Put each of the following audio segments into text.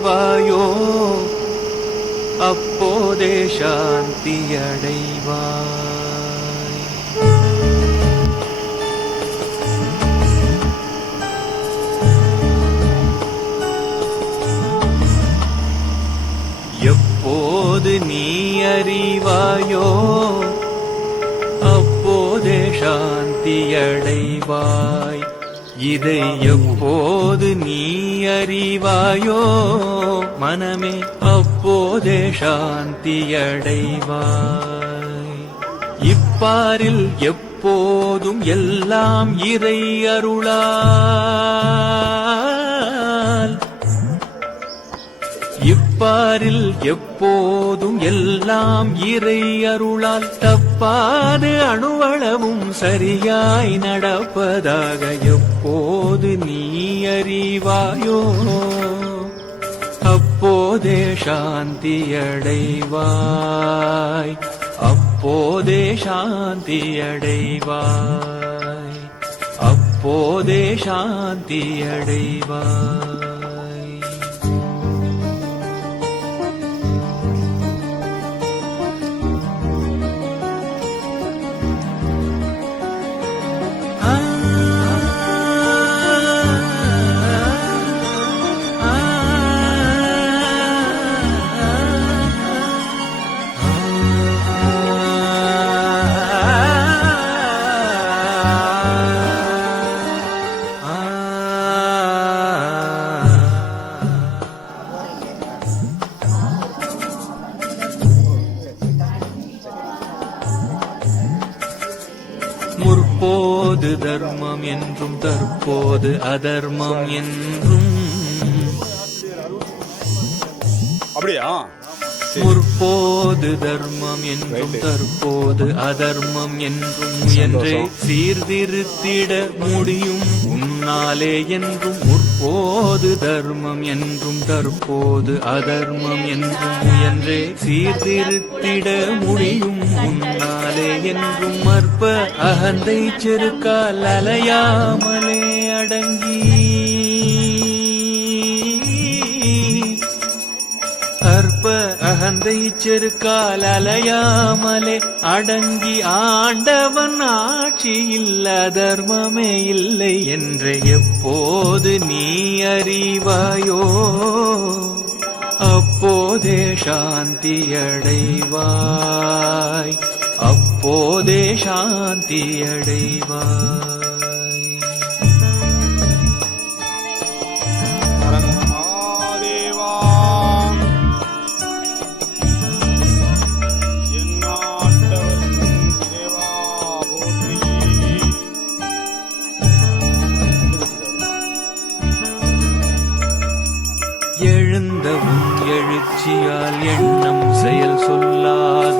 அறிவாயோ அப்போதே சாந்தியடைவாய். எப்போது நீ அறிவாயோ அப்போதே சாந்தியடைவாய். இதை எப்போது நீ அறிவாயோ மனமே அப்போதே சாந்தியடைவாய். இப்பாரில் எப்போதும் எல்லாம் இறை அருளால், இப்பாரில் எப்போதும் எல்லாம் இறை அருளால் தப்பாது அணுவளவும் சரியாய் நடப்பதாக எப்போது நீ அறிவாயோ அப்போதே சாந்தியடைவாய். அப்போதே சாந்தியடைவாய். அப்போதே சாந்தியடைவாய். முற்போது தர்மம் என்றும் தற்போது அதர்மம் என்றும், அப்படியா? முற்போது தர்மம் என்றும் தற்போது அதர்மம் என்றும் முயன்றே சீர்திருத்திட முடியும் உன்னாலே என்றும். முற்போது தர்மம் என்றும் தற்போது அதர்மம் என்றும் முயன்றே சீர்திருத்திட முடியும் உன்னாலே என்றும். மற்ப அகந்தை செருக்கால் அலையாமலே அடங்கி, அற்ப அகந்தை செருக்கால் அலையாமலே அடங்கி ஆண்டவன் ஆட்சியில் அதர்மமே இல்லை என்று எப்போது நீ அறிவாயோ அப்போதே சாந்தியடைவாய். அப்போதே சாந்தியடைவாய். எழுந்தவும் எழுச்சியால் எண்ணம் செயல் சொல்லாக,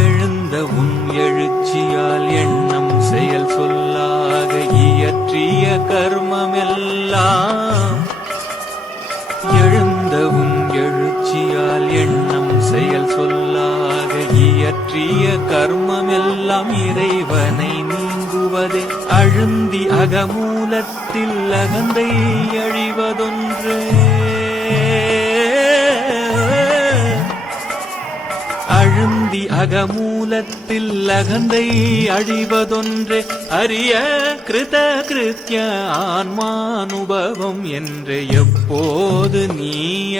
எழுந்தவும் எழுச்சியால் எண்ணம் செயல் சொல்லாக இயற்றிய கர்மமெல்லாம், எழுந்தவும் எழுச்சியால் எண்ணம் செயல் சொல்லாக இயற்றிய கர்மமெல்லாம் இறைவனை நீங்குவதே. அழுந்தி அகமூலத்தில் அகந்தை அழிவதொன்றே, அழுந்தி அகமூலத்தில் அகந்தை அழிவதொன்றே. அரிய கிருத கிருத்ய ஆன்மானுபவம் என்று எப்போது நீ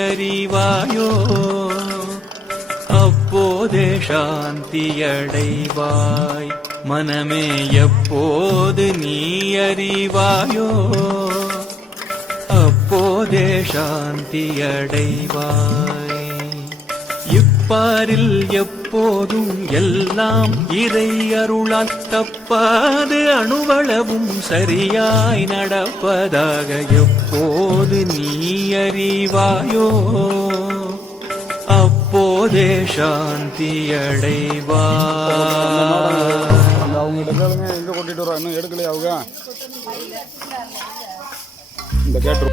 அறிவாயோ அப்போதே சாந்தியடைவாய். மனமே எப்போது நீ அறிவாயோ அப்போதே சாந்தியடைவாய். இப்பாரில் எப்போதும் எல்லாம் இறை அருளால் தப்பாது அணுவளவும் சரியாய் நடப்பதாக எப்போது நீ அறிவாயோ அப்போதே சாந்தியடைவாய். அவங்க கேளுங்க, எங்க கொட்டிட்டு வரோம், இன்னும் எடுக்கலையா அவங்க இந்த கேட்டு.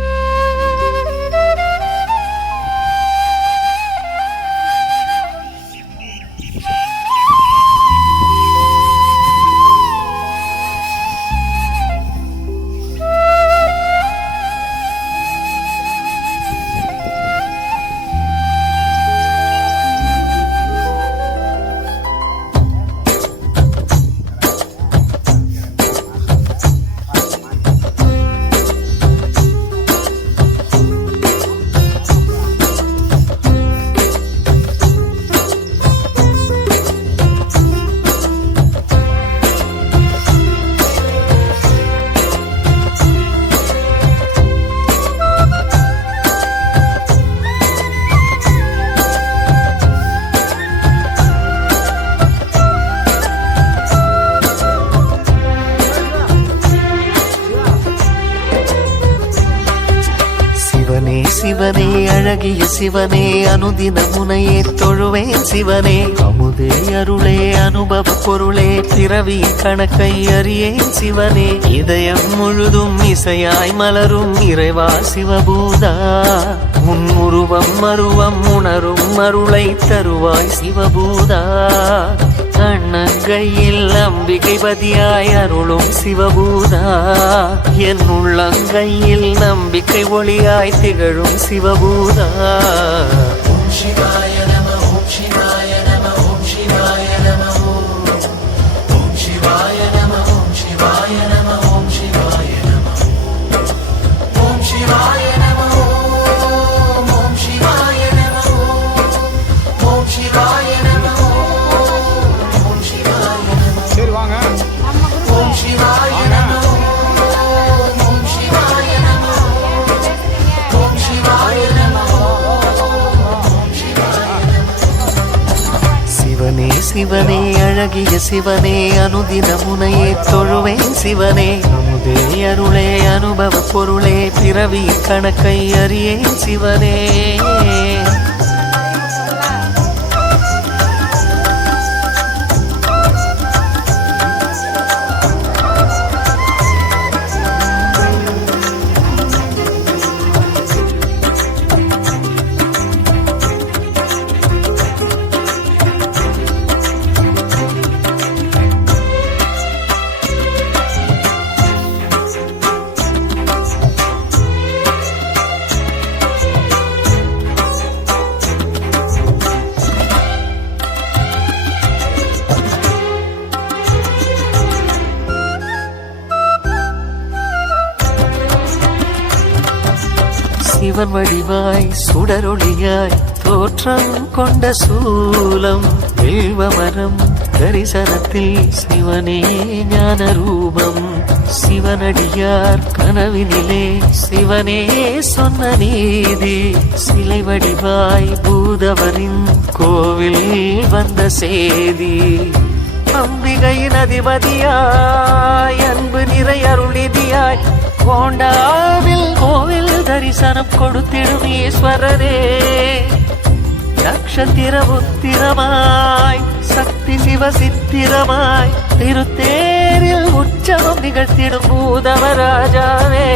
சிவனே சிவனே அழகிய சிவனே அனுதின முனையே தொழுவேன் சிவனே அமுதே அருளே அனுபவ பொருளே பிறவி கணக்கை அறியேன் சிவனே இதயம் முழுதும் இசையாய் மலரும் இறைவா சிவபூதா உன் உருவம் மருவம் உணரும் அருளை தருவாய் சிவபூதா கண்ணங்கையில் அம்பிகை பதியாய் அருளும் சிவபூதா என் உள்ளங்கையில் நம்பிக்கை ஒளியாய் திகழும் சிவபூதா ஓம் சிவாய நம ஓம் சிவாய நம ஓம் சிவாய நம ஓம் சிவாய நம ஓம் சிவாய நம ஓம் சிவாய நம ஓம் சிவாய நம ஓம் சிவாய நம ஓம் சிவாய நம சரி வாங்க ஓம் சிவாய நம ஓம் சிவாய நம ஓம் சிவாய நம ஓம் சிவாய நம சிவனே சிவனே அழகிய சிவனே அனுதின முனையே தொழுவேன் சிவனே அமுதே அருளே அனுபவ பொருளே பிறவி கணக்கை அறியேன் சிவனே சிவன் வடிவாய் சுடரொளியாய் தோற்றம் கொண்ட சூலம் வில்வமரம் தரிசனத்தில் சிவனே ஞான ரூபம் சிவனடியார் கனவினிலே சிவனே சொன்ன நீதி சிலை வடிவாய் பூதவரின் கோவில் வந்த சேதி அம்பிகையின் அதிபதியாய் அன்பு நிறை அருளிதியாய் கோண்டாவில் கோவில் தரிசனம் கொடுத்திடும் ஈஸ்வரரே நட்சத்திர உத்திரமாய் சக்தி சிவ சித்திரமாய் திருத்தேரில் உற்சவம் நிகழ்த்திடும் பூதவராஜாவே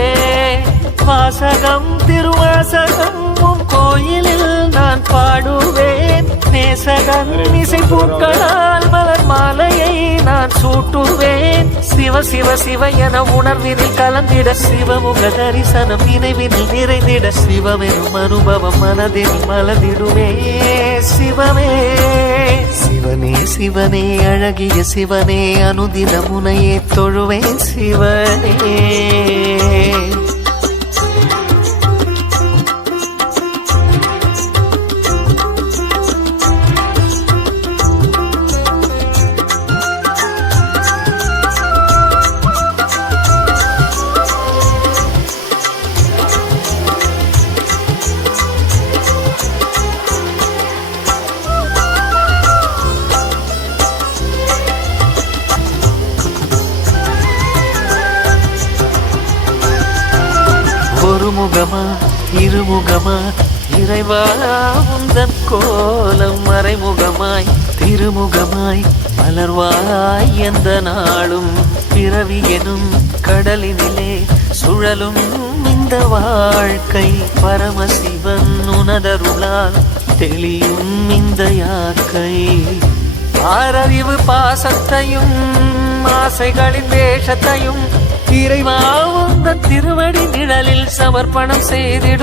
வாசகம் திருவாசகம் உன் கோயிலில் நான் பாடுவேன் நேசகன் இசை பூக்களால் மலர் மாலையை நான் சூட்டுவேன் சிவ சிவ சிவ என உணர்வினில் கலந்திட சிவமுக தரிசனம் நினைவினில் நிறைந்திட சிவமெனும் அனுபவம் மனதில் மலர்ந்திடுவே சிவமே சிவனே சிவனே அழகிய சிவனே அனுதின முனையே தொழுவேன் சிவனே ஒருமுகமா இருமுகமா இறைவா உந்தன் கோலம் மறைமுகமாய் திருமுகமாய் மலர்வாய் எந்த நாளும் பிறவி எனும் கடலினிலே சுழலும் இந்த வாழ்க்கை பரமசிவன் உனதருளால் தெளியும் இந்த யாக்கை ஆறறிவு பாசத்தையும் ஆசைகளின் வேஷத்தையும் இறைவா உந்தன் திருவடி நிழலில் சமர்ப்பணம் செய்திடும்